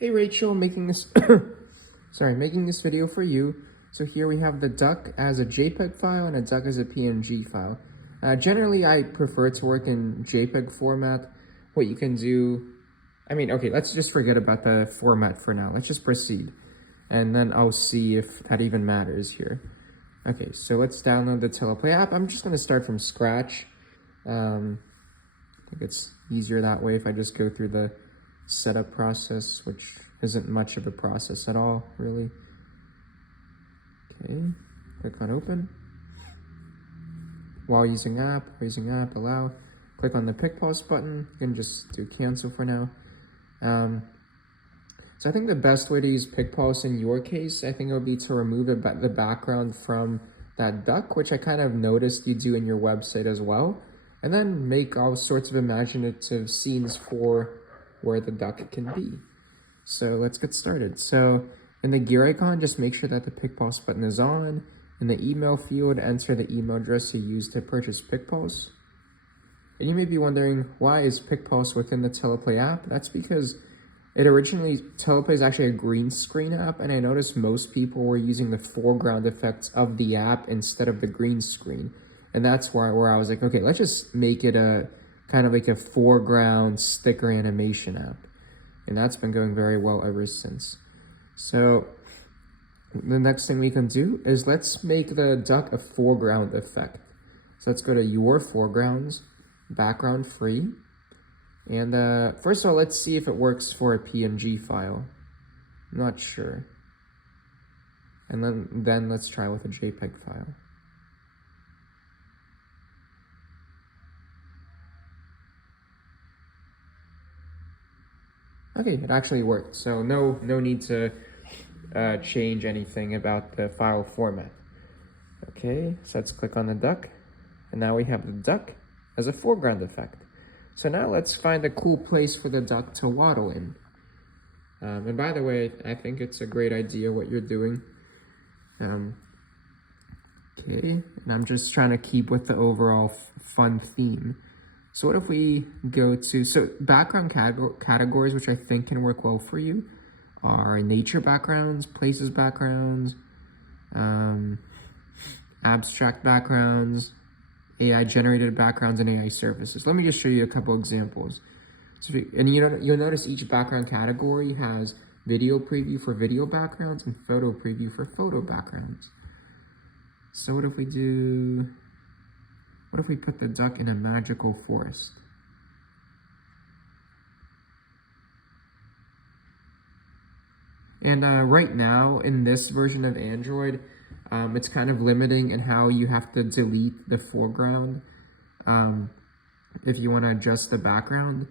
Hey Rachel, making this making this video for you. So here we have the duck as a JPEG file and a duck as a PNG file. Generally, I prefer to work in JPEG format. What you can do, okay, let's just forget about the format for now. Let's just proceed. And then I'll see if that even matters here. Okay, so let's download the Teleplay app. I'm just gonna start from scratch. I think it's easier that way if I just go through the setup process, which isn't much of a process at all, really. Okay, click on open. While using app, allow. Click on the PicPulse button. You can just do cancel for now. So I think the best way to use PicPulse in your case, I think it would be to remove the background from that duck, which I kind of noticed you do in your website as well, and then make all sorts of imaginative scenes for where the duck can be. So let's get started. So in the gear icon, just make sure that the PicPulse button is on. In the email field, enter the email address you used to purchase PicPulse. And you may be wondering, why is PicPulse within the Teleplay app? That's because Teleplay is actually a green screen app, and I noticed most people were using the foreground effects of the app instead of the green screen. And that's where I was like, okay, let's just make it a kind of like a foreground sticker animation app. And that's been going very well ever since. So the next thing we can do is let's make the duck a foreground effect. So let's go to your foregrounds, background free. And first of all, let's see if it works for a PNG file. I'm not sure. And then let's try with a JPEG file. Okay, it actually worked. So no need to change anything about the file format. Okay, so let's click on the duck. And now we have the duck as a foreground effect. So now let's find a cool place for the duck to waddle in. And by the way, I think it's a great idea what you're doing. Okay, and I'm just trying to keep with the overall fun theme. So what if we go to, so background categories, which I think can work well for you, are nature backgrounds, places backgrounds, abstract backgrounds, AI generated backgrounds, and AI surfaces. Let me just show you a couple examples. So you'll notice each background category has video preview for video backgrounds and photo preview for photo backgrounds. So what if we put the duck in a magical forest? And right now, in this version of Android, it's kind of limiting in how you have to delete the foreground if you want to adjust the background.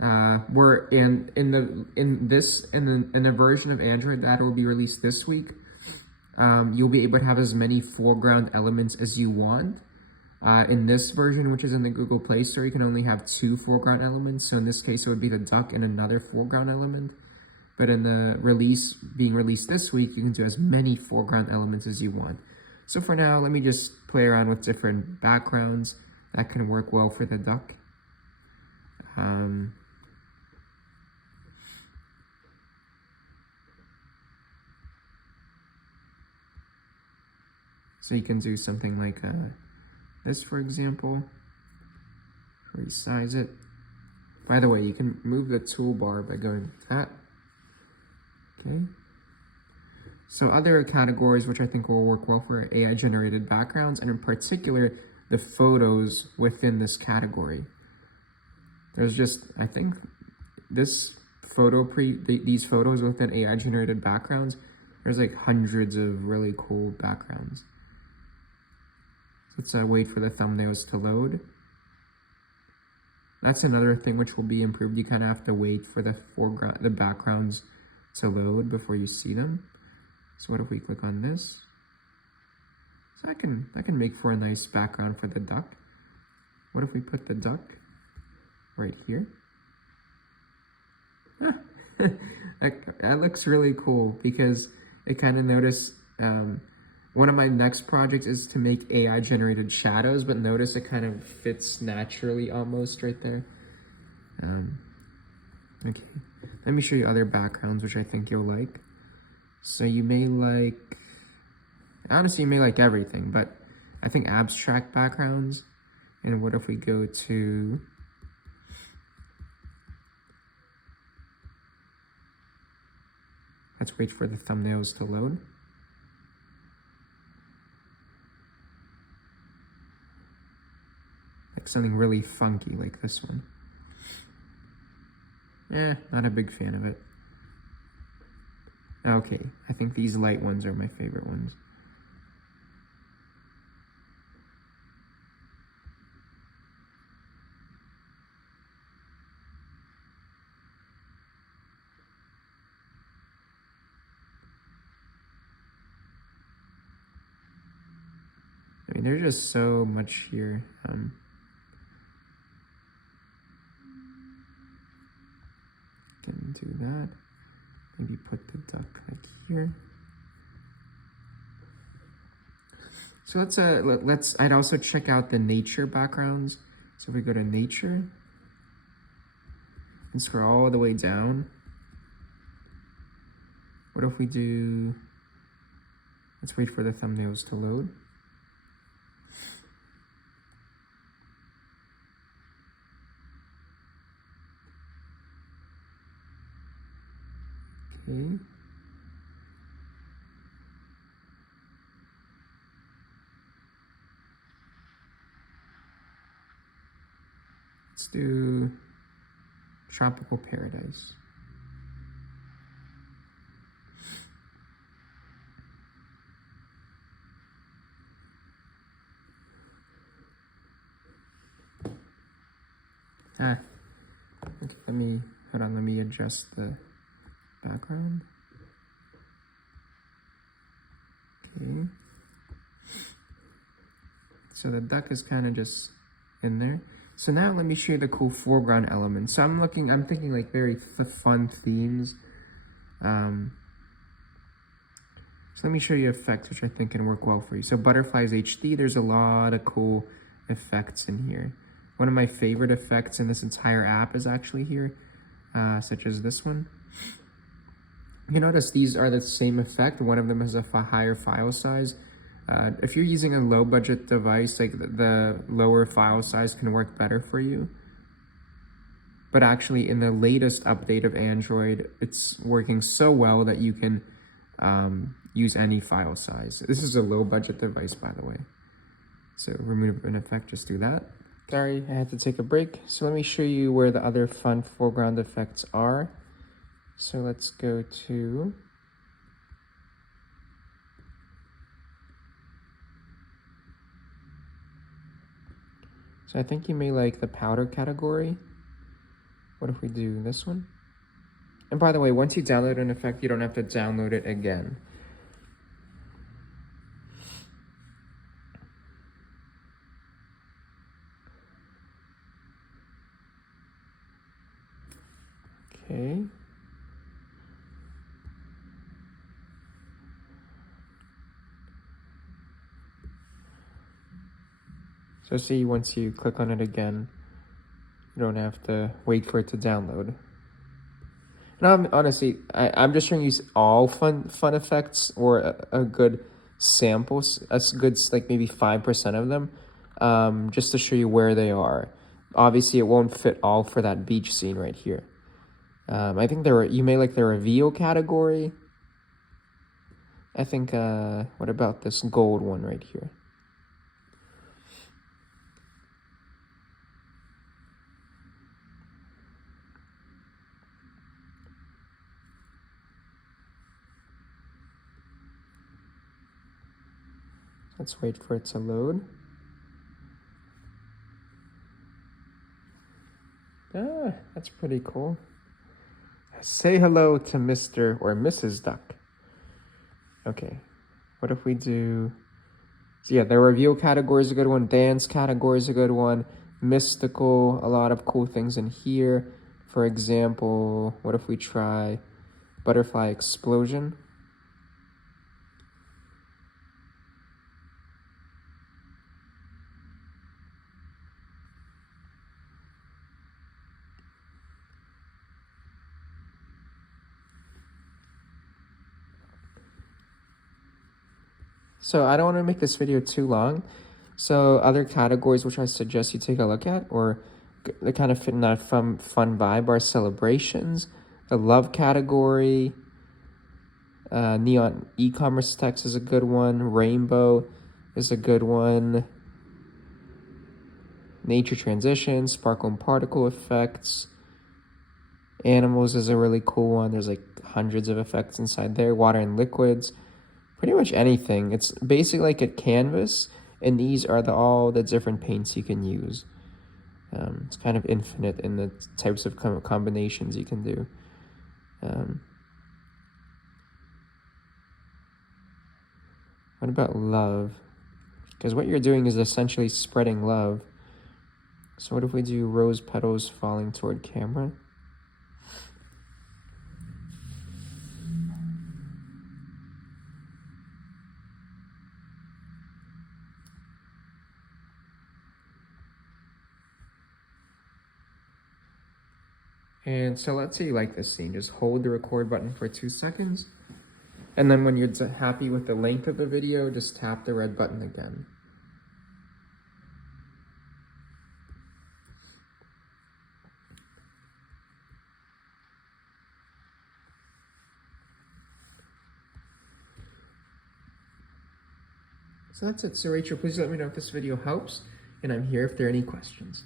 We're in a version of Android that will be released this week. You'll be able to have as many foreground elements as you want. In this version, which is in the Google Play Store, you can only have 2 foreground elements. So in this case, it would be the duck and another foreground element. But in the being released this week, you can do as many foreground elements as you want. So for now, let me just play around with different backgrounds that can work well for the duck. So you can do something like this, for example. Resize it. By the way, you can move the toolbar by going like that. Okay. So other categories which I think will work well for AI generated backgrounds, and in particular, the photos within this category. There's just, I think, these photos within AI generated backgrounds, there's like hundreds of really cool backgrounds. Let's wait for the thumbnails to load. That's another thing which will be improved. You kind of have to wait for the backgrounds to load before you see them. So what if we click on this? So I can make for a nice background for the duck. What if we put the duck right here? That looks really cool because I kind of noticed one of my next projects is to make AI generated shadows, but notice it kind of fits naturally almost right there. Okay, Let me show you other backgrounds, which I think you'll like. So you may like, honestly, you may like everything, but I think abstract backgrounds. And what if we go to, let's wait for the thumbnails to load. Like something really funky like this one. Not a big fan of it. Okay, I think these light ones are my favorite ones. I mean, there's just so much here. Can do that. Maybe put the duck like here. So I'd also check out the nature backgrounds. So if we go to nature and scroll all the way down, what if we do, let's wait for the thumbnails to load. Okay. Let's do tropical paradise. Okay, hold on, let me adjust the background. Okay. So the duck is kind of just in there. So now let me show you the cool foreground elements. So I'm thinking like very fun themes. So let me show you effects, which I think can work well for you. So Butterflies HD, there's a lot of cool effects in here. One of my favorite effects in this entire app is actually here, such as this one. You notice these are the same effect. One of them has a higher file size. If you're using a low budget device, like the lower file size can work better for you. But actually in the latest update of Android, it's working so well that you can use any file size. This is a low budget device, by the way. So remove an effect, just do that. Sorry, I had to take a break. So let me show you where the other fun foreground effects are. So let's go to, so I think you may like the powder category. What if we do this one? And by the way, once you download an effect, you don't have to download it again. Okay. So see, once you click on it again, you don't have to wait for it to download. And honestly, I'm just showing you all fun effects, or a good sample, a good like maybe 5% of them, just to show you where they are. Obviously, it won't fit all for that beach scene right here. I think you may like the reveal category. I think, what about this gold one right here? Let's wait for it to load. That's pretty cool. Say hello to Mr. or Mrs. Duck. Okay, what if we do, so yeah, the reveal category is a good one, dance category is a good one, mystical, a lot of cool things in here. For example, what if we try butterfly explosion? So I don't want to make this video too long. So other categories which I suggest you take a look at, or the kind of fit in that fun vibe, are celebrations, the love category, neon e-commerce text is a good one, rainbow is a good one, nature transition, sparkle and particle effects, animals is a really cool one. There's like hundreds of effects inside there, water and liquids, pretty much anything. It's basically like a canvas, and these are all the different paints you can use. It's kind of infinite in the types of combinations you can do. What about love? Because what you're doing is essentially spreading love. So what if we do rose petals falling toward camera? And so let's say you like this scene. Just hold the record button for 2 seconds. And then when you're happy with the length of the video, just tap the red button again. So that's it. So Rachel, please let me know if this video helps, and I'm here if there are any questions.